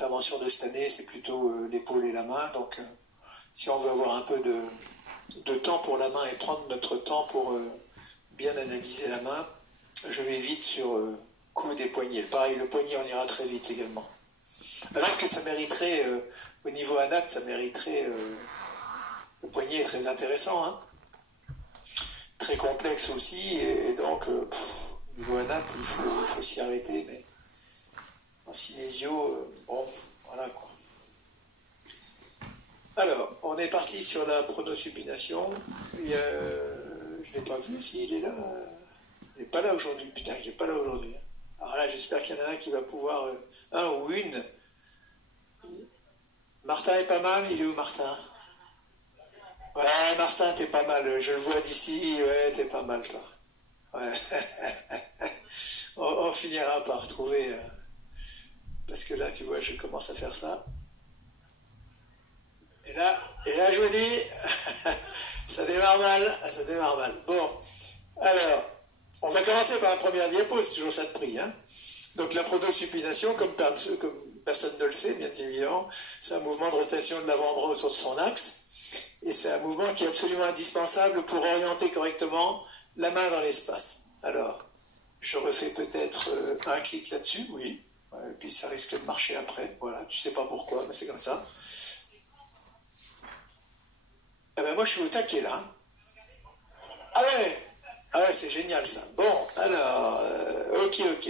l'intervention de cette année, c'est plutôt l'épaule et la main. Donc, si on veut avoir un peu de temps pour la main et prendre notre temps pour bien analyser la main, je vais vite sur coude et poignet. Pareil, le poignet, on ira très vite également. Alors que ça mériterait, au niveau anat, ça mériterait... le poignet est très intéressant, hein, très complexe aussi, et donc, au niveau anat, il faut s'y arrêter, mais en synésio, bon, voilà quoi. Alors, on est parti sur la pronosupination. Je ne l'ai pas vu, si, il est là. Il n'est pas là aujourd'hui, putain, il n'est pas là aujourd'hui. Alors là, j'espère qu'il y en a un qui va pouvoir, un ou une. Martin est pas mal, il est où Martin? Ouais, Martin, t'es pas mal, je le vois d'ici, ouais, t'es pas mal, toi. Ouais. on finira par trouver, parce que là, tu vois, je commence à faire ça. Et là, je vous dis, ça démarre mal, ça démarre mal. Bon, alors, on va commencer par la première diapo, c'est toujours ça de prix, hein. Donc la pronosupination, comme personne ne le sait, bien évidemment, c'est un mouvement de rotation de l'avant-bras autour de son axe. Et c'est un mouvement qui est absolument indispensable pour orienter correctement la main dans l'espace. Alors, je refais peut-être un clic là-dessus, oui. Et puis ça risque de marcher après. Voilà, tu sais pas pourquoi, mais c'est comme ça. Eh ben moi, je suis au taquet là. Ah ouais, c'est génial ça. Bon, alors, ok.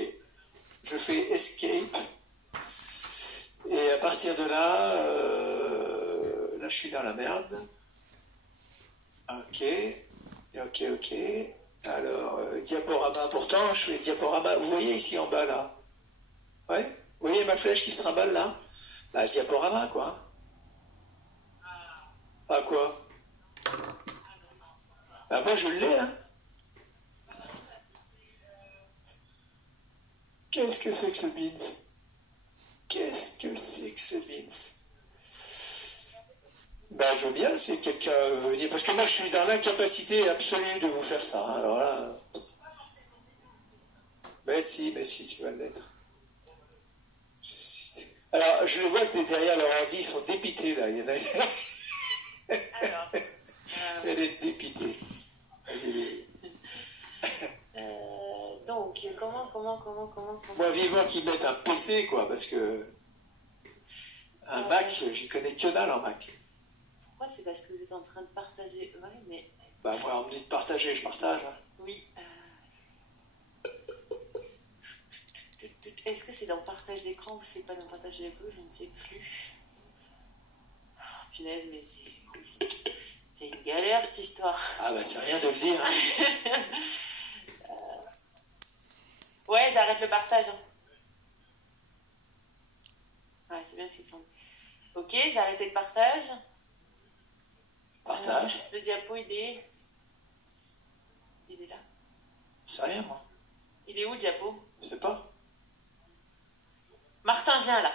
Je fais Escape. Et à partir de là, là, je suis dans la merde. Ok. Alors, diaporama, pourtant, je fais diaporama. Vous voyez ici en bas, là? Ouais? Vous voyez ma flèche qui se trimballe, là? Bah, diaporama, quoi. Ah, quoi? Bah, moi, je l'ai, hein. Qu'est-ce que c'est que ce beans? Qu'est-ce que c'est que ce beans? Ben, je veux bien, si quelqu'un veut venir. Parce que moi, je suis dans l'incapacité absolue de vous faire ça. Hein. Alors là. Mais si, tu vas l'être. Alors, je vois que derrière leur ordi, ils sont dépités, là. Il y en a. Alors, Elle est dépitée. Vas-y. donc, comment Moi, vivement qu'ils mettent un PC, quoi, parce que. Un Mac, j'y connais que dalle en Mac. Pourquoi? C'est parce que vous êtes en train de partager. Ouais, mais. Bah, moi, on me dit de partager, je partage. Hein. Oui. Est-ce que c'est dans partage d'écran ou c'est pas dans partage d'écran? Je ne sais plus. Oh, punaise, mais c'est une galère cette histoire. Ah, bah, c'est rien de le dire. Hein. Ouais, j'arrête le partage. Hein. Ouais, c'est bien ce qu'il me semble. Ok, j'ai arrêté le partage. Partage. Le diapo, il est là. C'est rien, moi. Il est où le diapo? Je sais pas. Martin, viens là.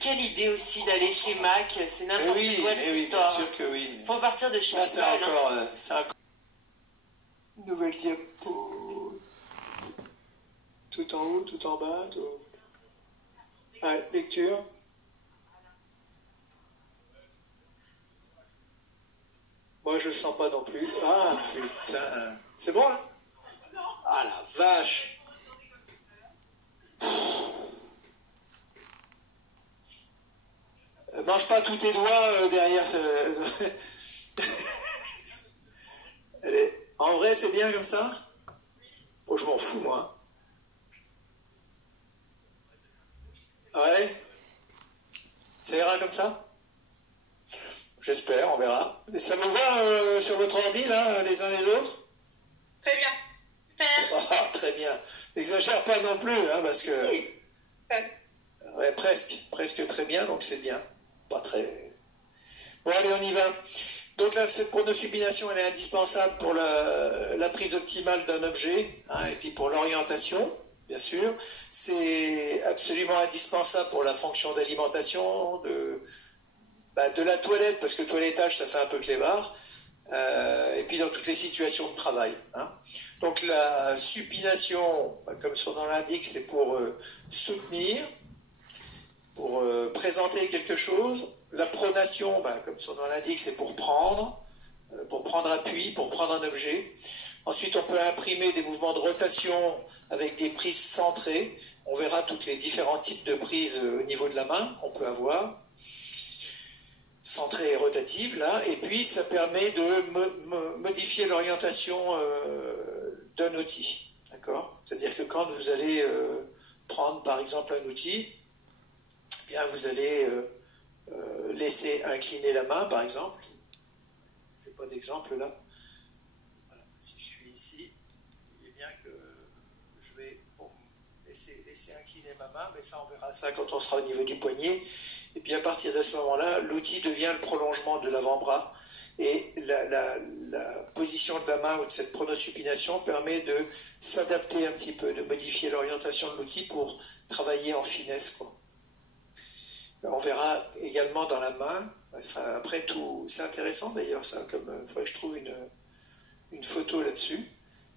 Quelle idée aussi d'aller chez Mac, c'est n'importe quoi cette histoire. Bien sûr que oui. Faut partir de chez ça, c'est encore, hein. c'est encore une nouvelle diapo. Tout en haut, tout en bas, tout... Ah, lecture. Moi, je le sens pas non plus. Ah, putain. C'est bon, là? Ah, la vache. Mange pas tous tes doigts derrière. En vrai, c'est bien comme ça? Oh, je m'en fous, moi. Ouais? Ça ira comme ça? J'espère, on verra. Et ça vous va sur votre ordi, là, les uns les autres? Très bien. Super. Ah, très bien. N'exagère pas non plus, hein, parce que... Oui. Ouais, presque très bien, donc c'est bien. Pas très... Bon, allez, on y va. Donc là, cette pronosupination, elle est indispensable pour la prise optimale d'un objet, hein, et puis pour l'orientation, bien sûr. C'est absolument indispensable pour la fonction d'alimentation, de la toilette, parce que toilettage, ça fait un peu clébard. et puis dans toutes les situations de travail. Hein. Donc la supination, comme son nom l'indique, c'est pour soutenir, pour présenter quelque chose. La pronation, comme son nom l'indique, c'est pour prendre appui, pour prendre un objet. Ensuite, on peut imprimer des mouvements de rotation avec des prises centrées. On verra tous les différents types de prises au niveau de la main qu'on peut avoir. Centrée et rotative, là. Et puis, ça permet de modifier l'orientation d'un outil. D'accord ? C'est-à-dire que quand vous allez prendre, par exemple, un outil, eh bien, vous allez laisser incliner la main, par exemple. Je n'ai pas d'exemple là. Voilà. Si je suis ici, vous voyez bien que je vais laisser incliner ma main, mais ça, on verra ça quand on sera au niveau du poignet. Et puis à partir de ce moment-là, l'outil devient le prolongement de l'avant-bras. Et la position de la main ou de cette pronosupination permet de s'adapter un petit peu, de modifier l'orientation de l'outil pour travailler en finesse, quoi. On verra également dans la main, enfin, après tout, c'est intéressant d'ailleurs, ça, comme il faudrait que je trouve une photo là-dessus,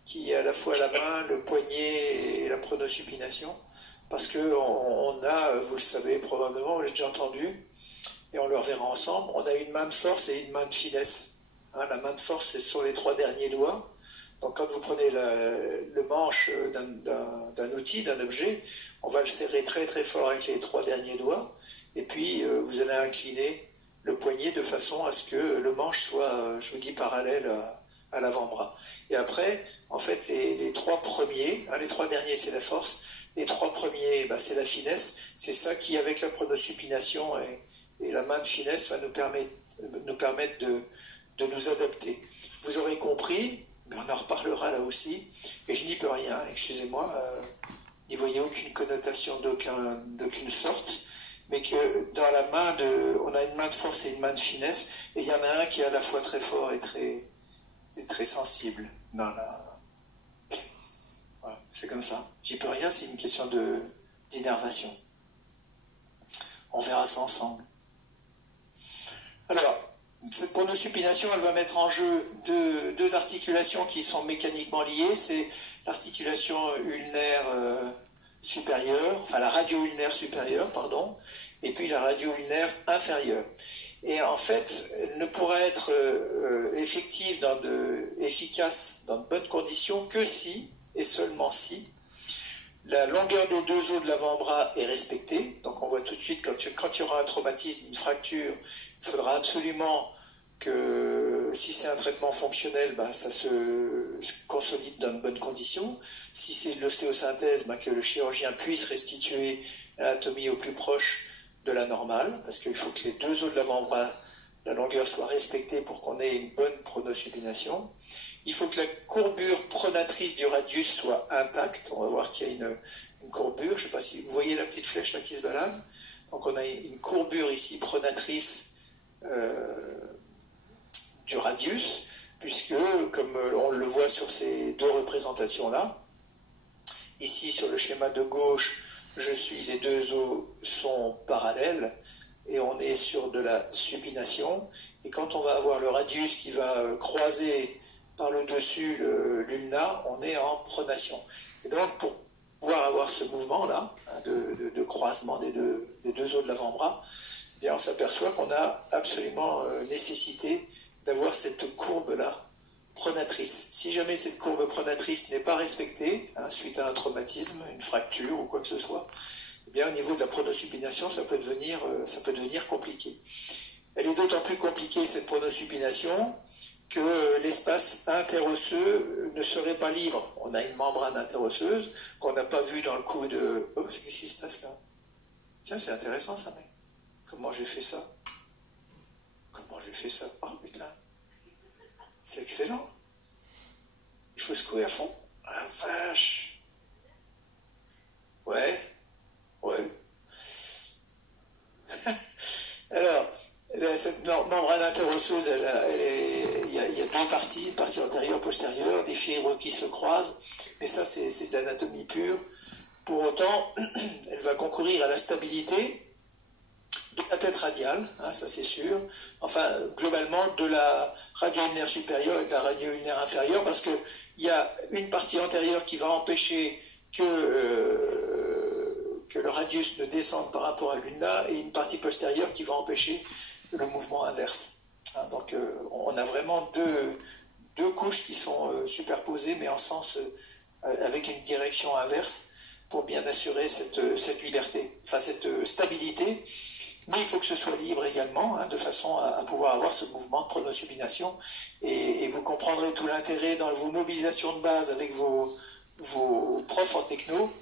qui est à la fois la main, le poignet et la pronosupination, parce qu'on a, vous le savez probablement, j'ai déjà entendu, et on le reverra ensemble, on a une main de force et une main de finesse. Hein, la main de force, c'est sur les 3 derniers doigts. Donc quand vous prenez le manche d'un outil, d'un objet, on va le serrer très très fort avec les 3 derniers doigts, et puis vous allez incliner le poignet de façon à ce que le manche soit, je vous dis, parallèle à l'avant-bras. Et après, en fait, les 3 premiers, hein, les 3 derniers c'est la force, les 3 premiers c'est la finesse, c'est ça qui, avec la pronosupination et la main de finesse, va nous permettre de nous adapter. Vous aurez compris, mais on en reparlera là aussi, et je n'y peux rien, excusez-moi, n'y voyez aucune connotation d'aucune sorte, mais que dans la main, on a une main de force et une main de finesse, et il y en a un qui est à la fois très fort et très sensible. Voilà, c'est comme ça. J'y peux rien, c'est une question d'innervation. On verra ça ensemble. Alors, cette pronosupination, elle va mettre en jeu deux articulations qui sont mécaniquement liées. C'est l'articulation ulnaire supérieure, enfin la radio-ulnaire supérieure, pardon, et puis la radio-ulnaire inférieure. Et en fait, elle ne pourra être efficace dans de bonnes conditions que si, et seulement si, la longueur des 2 os de l'avant-bras est respectée. Donc on voit tout de suite, quand il y aura un traumatisme, une fracture, il faudra absolument que, si c'est un traitement fonctionnel, ça se consolide dans de bonnes conditions. Si c'est de l'ostéosynthèse, que le chirurgien puisse restituer l'anatomie au plus proche de la normale, parce qu'il faut que les 2 os de l'avant-bras, la longueur soit respectée pour qu'on ait une bonne pronosupination. Il faut que la courbure pronatrice du radius soit intacte. On va voir qu'il y a une courbure. Je ne sais pas si vous voyez la petite flèche là qui se balade. Donc on a une courbure ici pronatrice du radius, puisque, comme on le voit sur ces 2 représentations-là, ici sur le schéma de gauche, les 2 os sont parallèles, et on est sur de la supination. Et quand on va avoir le radius qui va croiser par le dessus l'ulna, on est en pronation. Et donc, pour pouvoir avoir ce mouvement-là, de croisement des deux os de l'avant-bras, eh bien, on s'aperçoit qu'on a absolument nécessité d'avoir cette courbe-là pronatrice. Si jamais cette courbe pronatrice n'est pas respectée, suite à un traumatisme, une fracture ou quoi que ce soit, eh bien, au niveau de la pronosupination, ça peut devenir compliqué. Elle est d'autant plus compliquée, cette pronosupination, que l'espace interosseux ne serait pas libre. On a une membrane interosseuse qu'on n'a pas vue dans le coup de... Oh, qu'est-ce qui se passe là? Tiens, c'est intéressant ça, mec. Comment j'ai fait ça? Oh putain. C'est excellent. Il faut secouer à fond. Ah la vache. Ouais. Alors, cette membrane interosseuse, il y a 2 parties, une partie antérieure, postérieure, des fibres qui se croisent, mais ça c'est de l'anatomie pure. Pour autant, elle va concourir à la stabilité de la tête radiale, hein, ça c'est sûr, enfin globalement de la radio ulnaire supérieure et de la radio ulnaire inférieure, parce qu'il y a une partie antérieure qui va empêcher que le radius ne descende par rapport à l'ulna, et une partie postérieure qui va empêcher le mouvement inverse. Hein, donc on a vraiment deux couches qui sont superposées, mais en sens avec une direction inverse, pour bien assurer cette liberté, enfin cette stabilité. Mais il faut que ce soit libre également, hein, de façon à pouvoir avoir ce mouvement de pronosupination. Et vous comprendrez tout l'intérêt dans vos mobilisations de base avec vos profs en techno.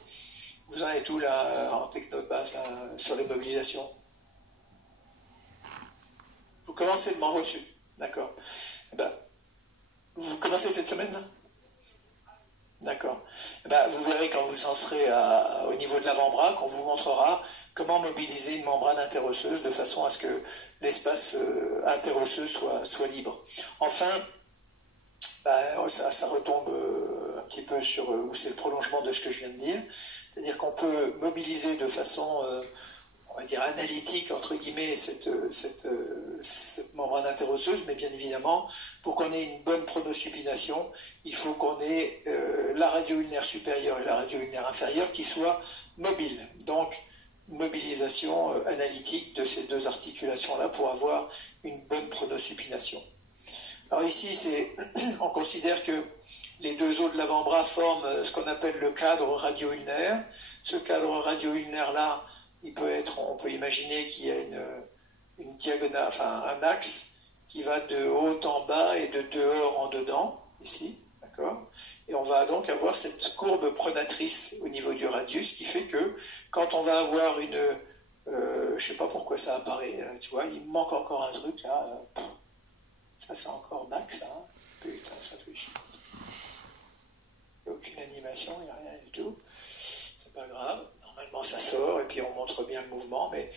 Vous en êtes où là, en techno de base, là, sur les mobilisations? Vous commencez de m'en reçu, d'accord. Eh ben, vous commencez cette semaine là? D'accord. Eh ben, vous verrez quand vous en serez au niveau de l'avant-bras, qu'on vous montrera comment mobiliser une membrane interosseuse de façon à ce que l'espace interosseux soit libre. Enfin, ben, ça retombe un petit peu sur où c'est le prolongement de ce que je viens de dire. C'est-à-dire qu'on peut mobiliser de façon, on va dire, analytique, entre guillemets, cette membrane interosseuse, mais bien évidemment, pour qu'on ait une bonne pronosupination, il faut qu'on ait la radio ulnaire supérieure et la radio ulnaire inférieure qui soient mobiles. Donc, mobilisation analytique de ces deux articulations-là pour avoir une bonne pronosupination. Alors ici, on considère que les deux os de l'avant-bras forment ce qu'on appelle le cadre radio-ulnaire. Ce cadre radio-ulnaire-là, on peut imaginer qu'il y a une diagonale, enfin un axe qui va de haut en bas et de dehors en dedans, ici, d'accord? Et on va donc avoir cette courbe pronatrice au niveau du radius, qui fait que quand on va avoir je sais pas pourquoi ça apparaît, tu vois, il me manque encore un truc là, ça c'est encore max, ça, hein. Putain, ça fait chier. Il n'y a aucune animation, il n'y a rien du tout, c'est pas grave, normalement ça sort et puis on montre bien le mouvement, mais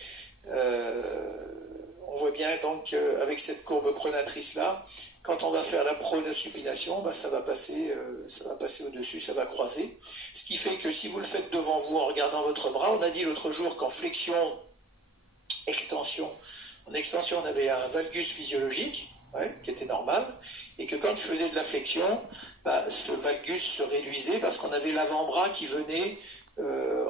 on voit bien donc avec cette courbe pronatrice là, quand on va faire la pronosupination, bah, ça va passer au-dessus, ça va croiser. Ce qui fait que si vous le faites devant vous en regardant votre bras, on a dit l'autre jour qu'en flexion, extension, en extension on avait un valgus physiologique, ouais, qui était normal, et que quand je faisais de la flexion, bah, ce valgus se réduisait parce qu'on avait l'avant-bras qui venait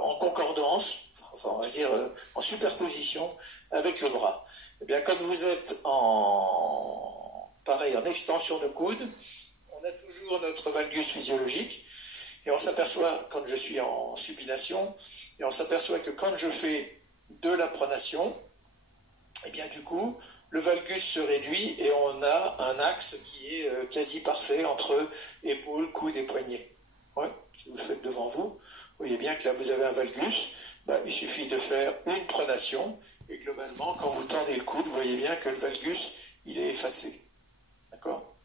en concordance, enfin on va dire en superposition avec le bras. Et bien quand vous êtes en extension de coude, on a toujours notre valgus physiologique, et on s'aperçoit, quand je suis en supination, et on s'aperçoit que quand je fais de la pronation, et bien du coup, le valgus se réduit et on a un axe qui est quasi parfait entre épaules, coudes et poignets. Ouais, si vous le faites devant vous, vous voyez bien que là vous avez un valgus, bah, il suffit de faire une pronation, et globalement, quand vous tendez le coude, vous voyez bien que le valgus, il est effacé. D'accord?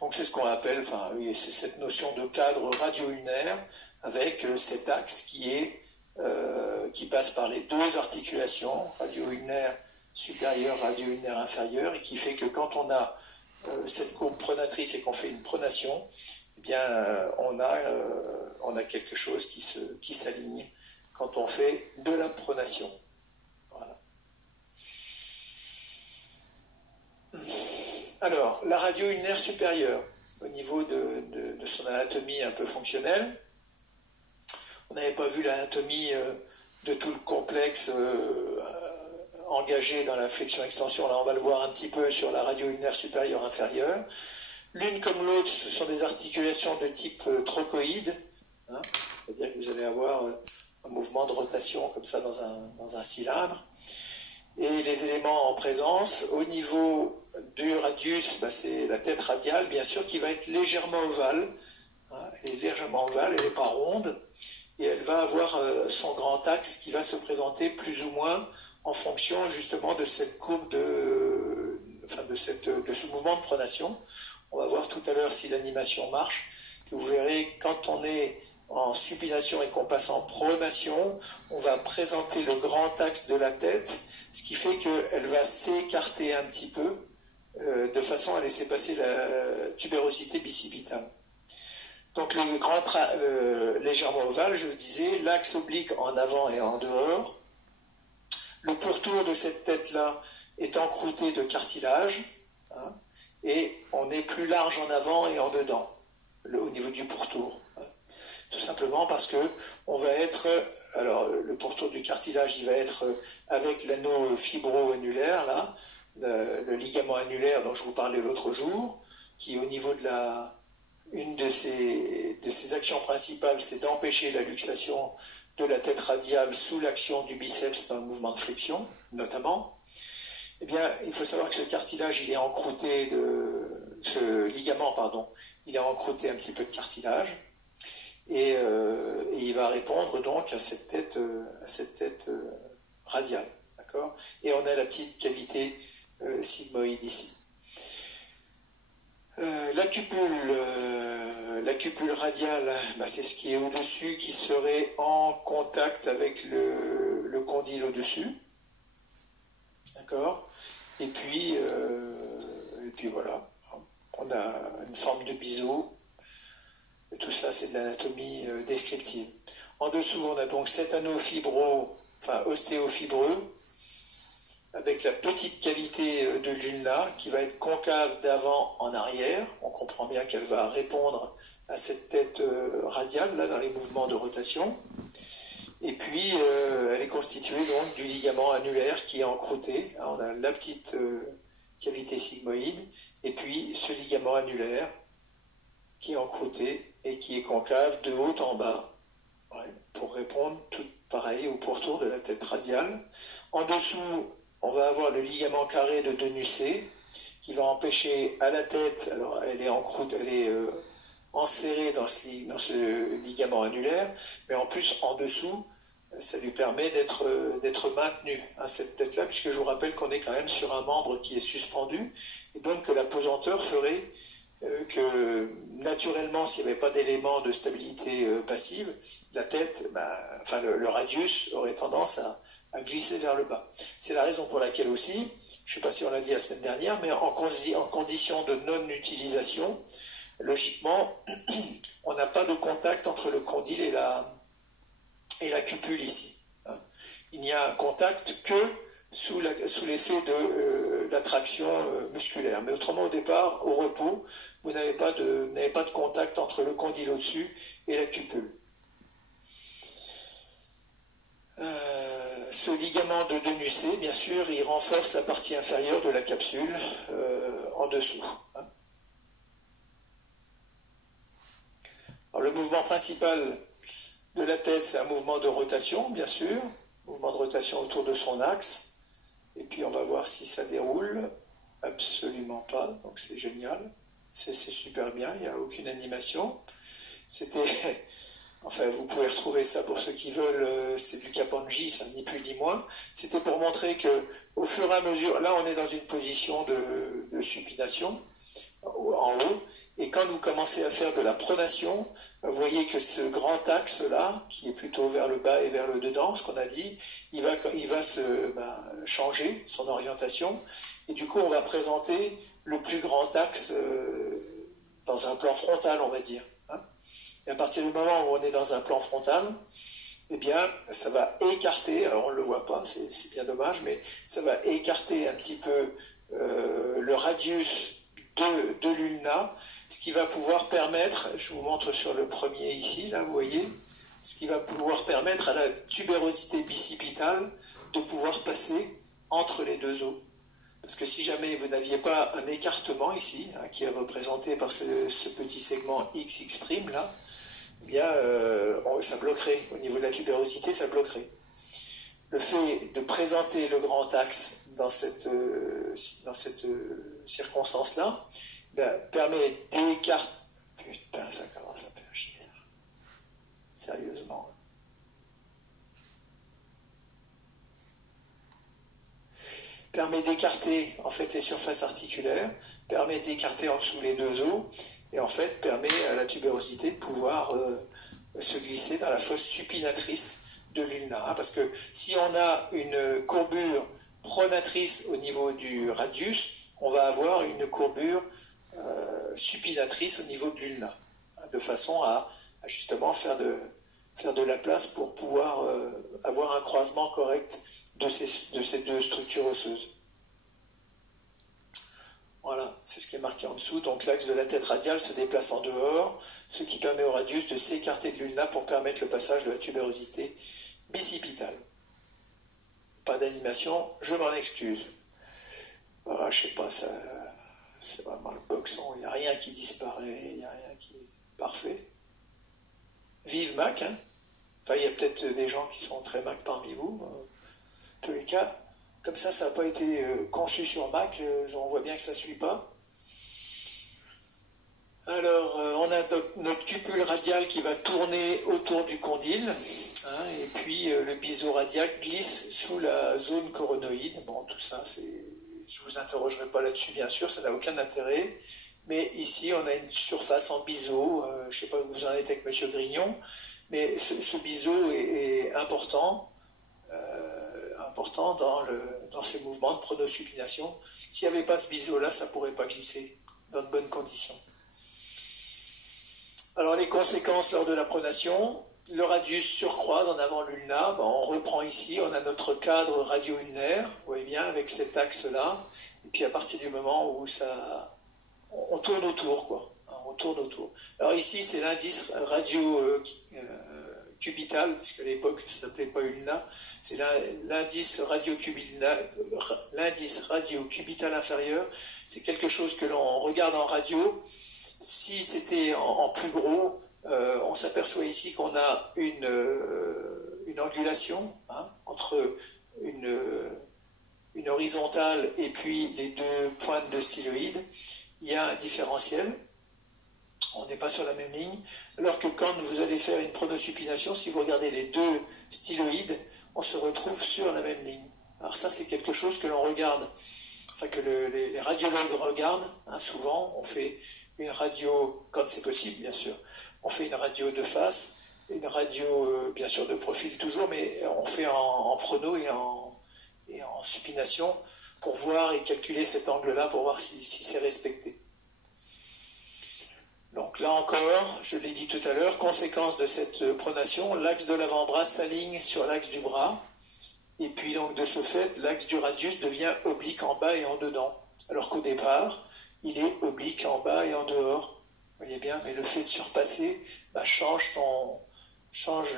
Donc c'est ce qu'on appelle, enfin oui, c'est cette notion de cadre radio-ulnaire avec cet axe qui passe par les deux articulations, radio-ulnaire supérieure, radio-ulnaire inférieure, et qui fait que quand on a cette courbe pronatrice et qu'on fait une pronation, eh bien on a quelque chose qui s'aligne quand on fait de la pronation. Voilà. Alors, la radio ulnaire supérieure, au niveau de son anatomie un peu fonctionnelle, on n'avait pas vu l'anatomie de tout le complexe engagé dans la flexion-extension. Là, on va le voir un petit peu sur la radio ulnaire supérieure inférieure. L'une comme l'autre, ce sont des articulations de type trochoïde, hein, c'est-à-dire que vous allez avoir un mouvement de rotation comme ça dans un cylindre. Et les éléments en présence, au niveau du radius, bah, c'est la tête radiale, bien sûr, qui va être légèrement ovale. Hein, elle est légèrement ovale, elle n'est pas ronde, et elle va avoir son grand axe qui va se présenter plus ou moins en fonction justement de cette courbe de ce mouvement de pronation. On va voir tout à l'heure si l'animation marche, que vous verrez quand on est en supination et qu'on passe en pronation, on va présenter le grand axe de la tête, ce qui fait qu'elle va s'écarter un petit peu de façon à laisser passer la tubérosité bicipitale. Donc le grand légèrement ovale, je le disais, l'axe oblique en avant et en dehors, Le pourtour de cette tête-là est encrouté de cartilage, hein, et on est plus large en avant et en dedans, au niveau du pourtour. Hein. Tout simplement parce que on va être, alors le pourtour du cartilage, il va être avec l'anneau fibro-annulaire, là, le ligament annulaire dont je vous parlais l'autre jour, qui au niveau de une de ses actions principales, c'est d'empêcher la luxation de la tête radiale sous l'action du biceps dans le mouvement de flexion, notamment. Eh bien, il faut savoir que ce cartilage, il est encrouté ce ligament, pardon, il est encrouté un petit peu de cartilage, et il va répondre donc à cette tête radiale, d'accord. Et on a la petite cavité sigmoïde ici. La cupule radiale, bah, c'est ce qui est au-dessus, qui serait en contact avec le condyle au-dessus. D'accord. Et puis voilà. On a une forme de biseau. Et tout ça, c'est de l'anatomie descriptive. En dessous, on a donc cet anneau ostéofibreux, avec la petite cavité de l'ulna qui va être concave d'avant en arrière. On comprend bien qu'elle va répondre à cette tête radiale là, dans les mouvements de rotation. Et puis elle est constituée donc du ligament annulaire qui est encrouté. On a la petite cavité sigmoïde et puis ce ligament annulaire qui est encrouté et qui est concave de haut en bas, pour répondre tout pareil au pourtour de la tête radiale. En dessous, on va avoir le ligament carré de Denussé qui va empêcher à la tête, alors elle est enserrée dans ce ligament annulaire, mais en plus en dessous, ça lui permet d'être maintenu, hein, cette tête-là, puisque je vous rappelle qu'on est quand même sur un membre qui est suspendu, et donc que la pesanteur ferait que naturellement, s'il n'y avait pas d'élément de stabilité passive, la tête, le radius aurait tendance à glisser vers le bas. C'est la raison pour laquelle aussi, je ne sais pas si on l'a dit la semaine dernière, mais en condition de non-utilisation, logiquement, on n'a pas de contact entre le condyle et la cupule ici. Il n'y a un contact que sous l'effet de la traction musculaire. Mais autrement, au départ, au repos, vous n'avez pas de contact entre le condyle au-dessus et la cupule. Ce ligament de Denussé, bien sûr, il renforce la partie inférieure de la capsule en dessous. Alors, le mouvement principal de la tête, c'est un mouvement de rotation, bien sûr, mouvement de rotation autour de son axe. Et puis on va voir si ça déroule. Absolument pas, donc c'est génial. C'est super bien, il n'y a aucune animation. Enfin, vous pouvez retrouver ça pour ceux qui veulent, c'est du Kapanji, ça ni plus ni moins. C'était pour montrer que, au fur et à mesure, là on est dans une position de supination, en haut, et quand vous commencez à faire de la pronation, vous voyez que ce grand axe-là, qui est plutôt vers le bas et vers le dedans, ce qu'on a dit, il va changer son orientation, et du coup on va présenter le plus grand axe dans un plan frontal, on va dire. Et à partir du moment où on est dans un plan frontal, eh bien, ça va écarter, alors on ne le voit pas, c'est bien dommage, mais ça va écarter un petit peu le radius de l'ulna, ce qui va pouvoir permettre, je vous montre sur le premier ici, là, vous voyez, ce qui va pouvoir permettre à la tubérosité bicipitale de pouvoir passer entre les deux os. Parce que si jamais vous n'aviez pas un écartement ici, hein, qui est représenté par ce petit segment XX', là, eh bien, ça bloquerait. Au niveau de la tubérosité, ça bloquerait. Le fait de présenter le grand axe dans cette circonstance-là, permet d'écarter... Putain, ça commence à faire chier. Sérieusement. Permet d'écarter en fait les surfaces articulaires, permet d'écarter en dessous les deux os, et en fait permet à la tubérosité de pouvoir se glisser dans la fosse supinatrice de l'ulna. Parce que si on a une courbure pronatrice au niveau du radius, on va avoir une courbure supinatrice au niveau de l'ulna, de façon à justement faire de la place pour pouvoir avoir un croisement correct de ces deux structures osseuses. Voilà, c'est ce qui est marqué en dessous. Donc l'axe de la tête radiale se déplace en dehors, ce qui permet au radius de s'écarter de l'ulna pour permettre le passage de la tubérosité bicipitale. Pas d'animation, je m'en excuse. Voilà, je sais pas, c'est vraiment le boxon, il n'y a rien qui disparaît, il n'y a rien qui est parfait. Vive Mac, hein. Enfin, il y a peut-être des gens qui sont très Mac parmi vous. En tous les cas, comme ça n'a pas été conçu sur Mac, on voit bien que ça ne suit pas. Alors, on a notre cupule radiale qui va tourner autour du condyle, hein, et puis le biseau-radiaque glisse sous la zone coronoïde. Bon, tout ça, je ne vous interrogerai pas là-dessus, bien sûr, ça n'a aucun intérêt. Mais ici, on a une surface en biseau. Je ne sais pas où vous en êtes avec M. Grignon, mais ce biseau est important, important dans ces mouvements de pronosupination. S'il n'y avait pas ce biseau-là, ça ne pourrait pas glisser dans de bonnes conditions. Alors, les conséquences lors de la pronation, le radius surcroise en avant l'ulna. On reprend ici, on a notre cadre radio-ulnaire, vous voyez bien, avec cet axe-là. Et puis, à partir du moment où on tourne autour, quoi. On tourne autour. Alors ici, c'est l'indice radio-cubital, parce qu'à l'époque, ça ne s'appelait pas ulna. C'est l'indice radio-cubital inférieur. C'est quelque chose que l'on regarde en radio. Si c'était en plus gros, on s'aperçoit ici qu'on a une angulation, hein, entre une horizontale et puis les deux pointes de styloïde. Il y a un différentiel, on n'est pas sur la même ligne, alors que quand vous allez faire une pronosupination, si vous regardez les deux styloïdes, on se retrouve sur la même ligne. Alors ça, c'est quelque chose que l'on regarde, enfin que les radiologues regardent, hein, souvent. On fait une radio, quand c'est possible, bien sûr, on fait une radio de face, une radio, bien sûr, de profil toujours, mais on fait en prono et en supination, pour voir et calculer cet angle-là, pour voir si c'est respecté. Donc là encore, je l'ai dit tout à l'heure, conséquence de cette pronation, l'axe de l'avant-bras s'aligne sur l'axe du bras, et puis donc de ce fait, l'axe du radius devient oblique en bas et en dedans, alors qu'au départ, il est oblique en bas et en dehors. Vous voyez bien, mais le fait de surpasser change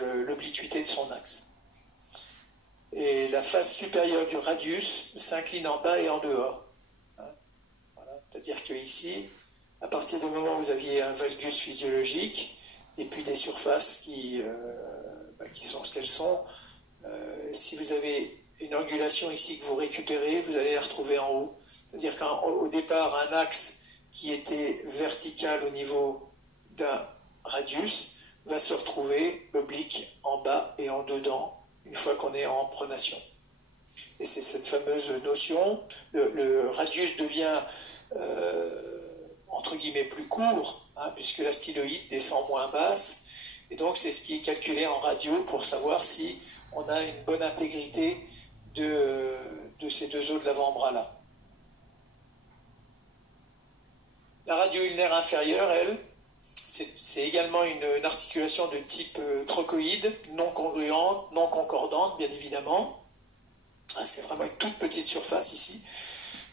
l'obliquité de son axe. Et la face supérieure du radius s'incline en bas et en dehors. Hein, voilà. C'est-à-dire que ici, à partir du moment où vous aviez un valgus physiologique, et puis des surfaces qui sont ce qu'elles sont, si vous avez une angulation ici que vous récupérez, vous allez la retrouver en haut. C'est-à-dire qu'au départ, un axe qui était vertical au niveau d'un radius va se retrouver oblique en bas et en dedans, une fois qu'on est en pronation. Et c'est cette fameuse notion, le radius devient entre guillemets plus court, hein, puisque la styloïde descend moins basse, et donc c'est ce qui est calculé en radio pour savoir si on a une bonne intégrité de ces deux os de l'avant-bras là. La radio ulnaire inférieure, elle, c'est également une articulation de type trochoïde, non congruente, non concordante, bien évidemment. C'est vraiment une toute petite surface ici,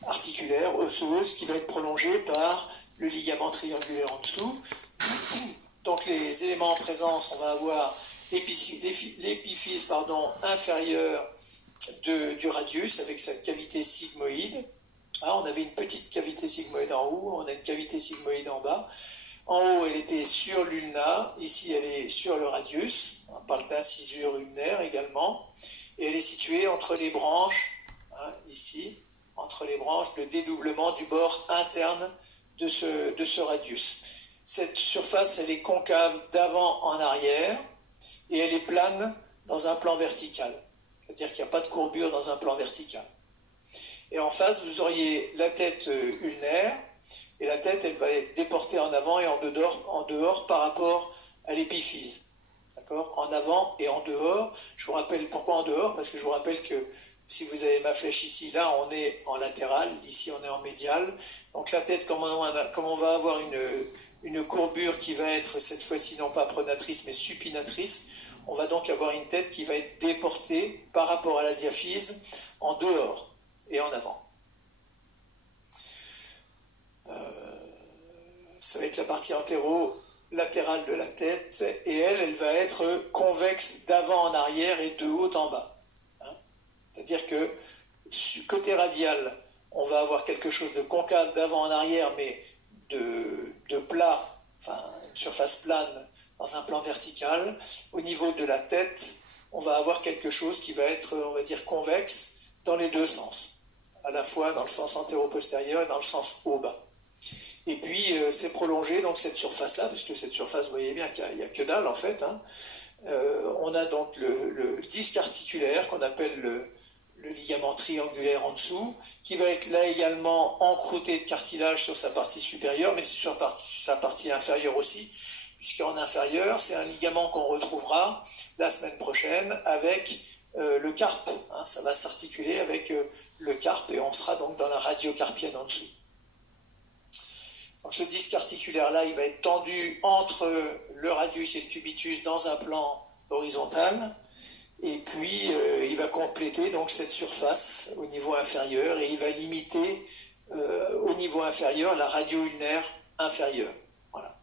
articulaire, osseuse, qui va être prolongée par le ligament triangulaire en dessous. Donc les éléments en présence, on va avoir l'épiphyse inférieure du radius avec sa cavité sigmoïde. On avait une petite cavité sigmoïde en haut, on a une cavité sigmoïde en bas. En haut, elle était sur l'ulna, ici elle est sur le radius, on parle d'incisure ulnaire également, et elle est située entre les branches, hein, ici, entre les branches de dédoublement du bord interne de ce radius. Cette surface, elle est concave d'avant en arrière, et elle est plane dans un plan vertical, c'est-à-dire qu'il n'y a pas de courbure dans un plan vertical. Et en face, vous auriez la tête ulnaire, et la tête, elle va être déportée en avant et en dehors par rapport à l'épiphyse. D'accord ? En avant et en dehors. Je vous rappelle pourquoi en dehors, parce que je vous rappelle que si vous avez ma flèche ici, là, on est en latéral, ici, on est en médial. Donc la tête, comme on va avoir une courbure qui va être cette fois-ci non pas pronatrice, mais supinatrice, On va donc avoir une tête qui va être déportée par rapport à la diaphyse en dehors et en avant. Ça va être la partie antéro-latérale de la tête, et elle va être convexe d'avant en arrière et de haut en bas. C'est-à-dire que côté radial, on va avoir quelque chose de concave d'avant en arrière, mais de plat, enfin une surface plane dans un plan vertical. Au niveau de la tête, on va avoir quelque chose qui va être, on va dire, convexe dans les deux sens, à la fois dans le sens antéro-postérieur et dans le sens haut-bas. Et puis c'est prolongé, donc cette surface-là, puisque cette surface, vous voyez bien qu'il n'y a que dalle en fait, hein. On a donc le disque articulaire qu'on appelle le ligament triangulaire en dessous, qui va être là également encroûté de cartilage sur sa partie supérieure, mais sur sa partie inférieure aussi, puisqu'en inférieur, c'est un ligament qu'on retrouvera la semaine prochaine avec le carpe. Hein, ça va s'articuler avec le carpe et on sera donc dans la radiocarpienne en dessous. Donc ce disque articulaire-là, il va être tendu entre le radius et le cubitus dans un plan horizontal, et puis il va compléter donc cette surface au niveau inférieur, et il va limiter au niveau inférieur la radio-ulnaire inférieure. Voilà.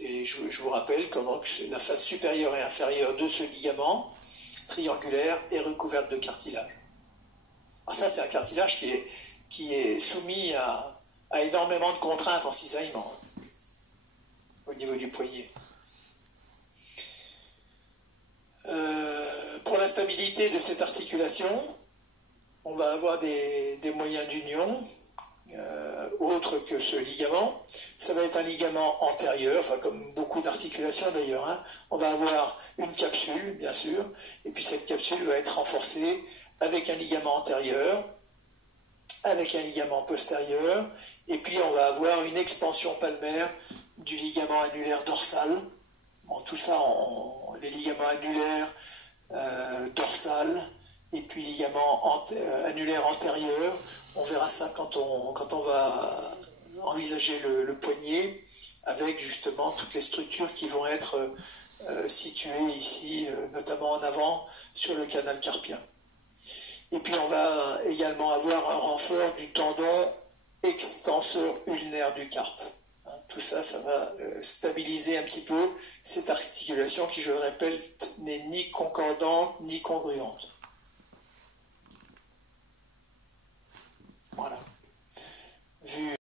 Et je vous rappelle que donc, la face supérieure et inférieure de ce ligament triangulaire est recouverte de cartilage. Alors ça, c'est un cartilage qui est soumis à énormément de contraintes en cisaillement au niveau du poignet. Pour la stabilité de cette articulation, on va avoir des moyens d'union autres que ce ligament. Ça va être un ligament antérieur, enfin comme beaucoup d'articulations d'ailleurs, hein. On va avoir une capsule, bien sûr, et puis cette capsule va être renforcée avec un ligament antérieur, avec un ligament postérieur, et puis on va avoir une expansion palmaire du ligament annulaire dorsal. Bon, tout ça, les ligaments annulaires, dorsal, et puis ligament annulaire antérieur, on verra ça quand on va envisager le poignet, avec justement toutes les structures qui vont être situées ici, notamment en avant, sur le canal carpien. Et puis on va également avoir un renfort du tendon extenseur ulnaire du carpe. Tout ça, ça va stabiliser un petit peu cette articulation qui, je le répète, n'est ni concordante ni congruente. Voilà. Vu